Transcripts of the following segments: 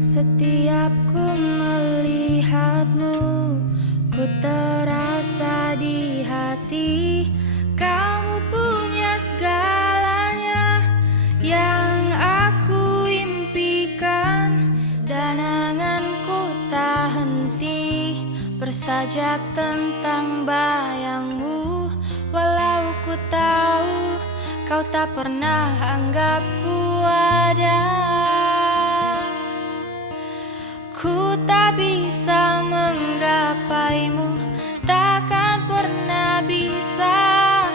Setiap ku melihatmu, ku terasa di hati. Kamu punya segalanya yang aku impikan, dan anganku tak henti bersajak tentang bayangmu. Walau ku tahu kau tak pernah anggapku ada, ku tak bisa menggapaimu, takkan pernah bisa.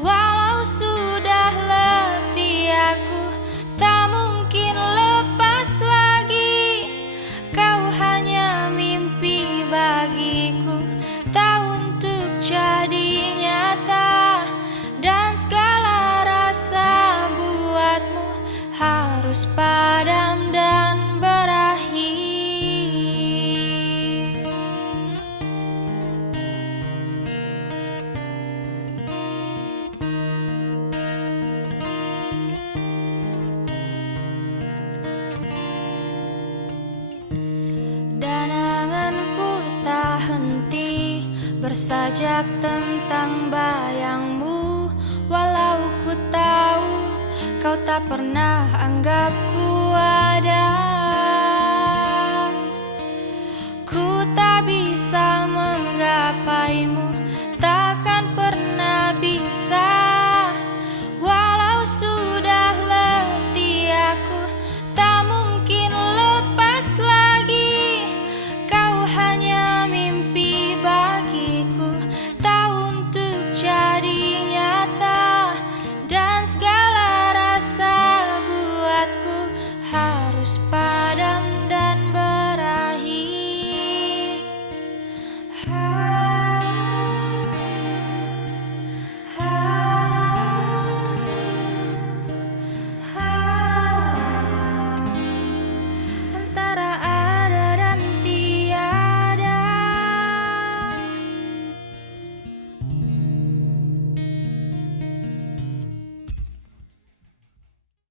Walau sudah letih aku, tak mungkin lepas lagi. Kau hanya mimpi bagiku, tak untuk jadi nyata. Dan segala rasa buatmu harus padam dan berakhir. Dan anganku tak henti bersajak tentang bayangmu. Walau ku tahu kau tak pernah anggapku